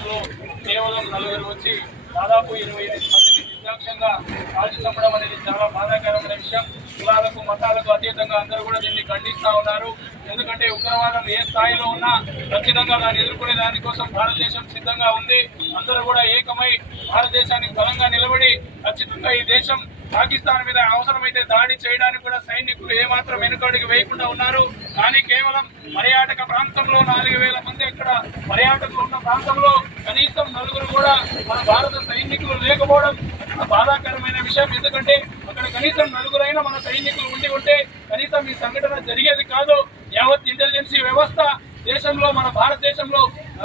ప్రాంతంలో కేవలం నలుగురు వచ్చి దాదాపు ఇరవై ఎనిమిది మందిని నిర్దాక్ష్యంగా కాల్చి చంపడం అనేది చాలా బాధాకరమైన విషయం. కులాలకు మతాలకు అతీతంగా అందరూ కూడా దీన్ని ఖండిస్తూ ఉన్నారు. ఎందుకంటే ఉగ్రవాదం ఏ స్థాయిలో ఉన్నా ఖచ్చితంగా దాన్ని ఎదుర్కొనే దానికోసం భారతదేశం సిద్ధంగా ఉంది. అందరూ కూడా ఏకమై భారతదేశానికి బలంగా నిలబడి ఖచ్చితంగా ఈ దేశం పాకిస్తాన్ మీద అవసరమైతే దాడి చేయడానికి కూడా సైనికులు ఏమాత్రం వెనుకడికి వేయకుండా ఉన్నారు. కానీ కేవలం పర్యాటక ప్రాంతంలో నాలుగు వేల మంది ఇక్కడ పర్యాటకులు ఉన్న ప్రాంతంలో కనీసం నలుగురు కూడా మన భారత సైనికులు లేకపోవడం బాధాకరమైన విషయం. ఎందుకంటే అక్కడ కనీసం నలుగురైనా మన సైనికులు ఉండి ఉంటే కనీసం ఈ సంఘటన జరిగేది కాదు. యావత్ ఇంటెలిజెన్సీ వ్యవస్థ దేశంలో మన భారతదేశంలో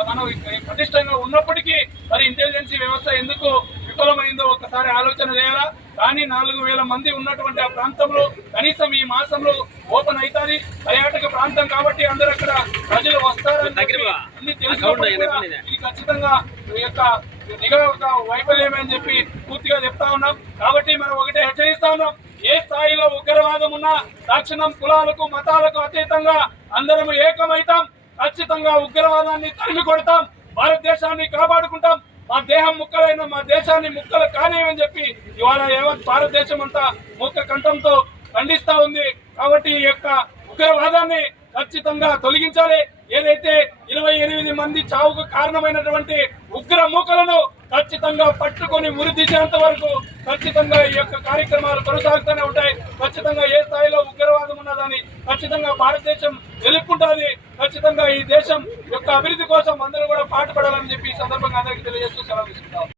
మనం పటిష్టంగా ఉన్నప్పటికీ మరి ఇంటెలిజెన్సీ వ్యవస్థ ఎందుకు విఫలమైందో ఒకసారి ఆలోచన చేయాలా? కానీ నాలుగు వేల మంది ఉన్నటువంటి ఆ ప్రాంతంలో కనీసం ఈ మాసంలో ఓపెన్ అవుతుంది పర్యాటక ప్రాంతం కాబట్టి అందరూ అక్కడ ప్రజలు వస్తారని ఇది ఖచ్చితంగా ఈ యొక్క నిఘా ఒక వైఫల్యమే అని చెప్పి పూర్తిగా చెప్తా ఉన్నాం. కాబట్టి మనం ఒకటే హెచ్చరిస్తా ఉన్నాం. ఏ స్థాయిలో ఉగ్రవాదం ఉన్నా తక్షణం కులాలకు మతాలకు అతీతంగా అందరం ఏకమైతాం. ఖచ్చితంగా ఉగ్రవాదాన్ని తరిమి కొడతాం భారతదేశాన్ని కాపాడుకుంటాం. మా దేహం ముక్కలైన మా దేశాన్ని ముక్కలు కానివని చెప్పి ఇవాళ యావత్ భారతదేశం అంతా ముక్క కంఠంతో ఖండిస్తా ఉంది. కాబట్టి ఈ యొక్క ఉగ్రవాదాన్ని ఖచ్చితంగా తొలగించాలి. ఏదైతే ఇరవై ఎనిమిది మంది చావుకు కారణమైనటువంటి ఉగ్ర మూకలను ఖచ్చితంగా పట్టుకొని ఉరితీసేంత వరకు ఖచ్చితంగా ఈ యొక్క కార్యక్రమాలు కొనసాగుతూనే ఉంటాయి. ఖచ్చితంగా ఏ స్థాయిలో ఉగ్రవాదం ఉన్నదని ఖచ్చితంగా భారతదేశం ఎదుర్కొంటుంది ఖచ్చితంగా ఈ దేశం యొక్క అభివృద్ధి కోసం అందరూ కూడా పాటుపడాలని చెప్పి ఈ సందర్భంగా అందరికీ తెలియజేస్తూ సెలవు తీసుకుంటాం.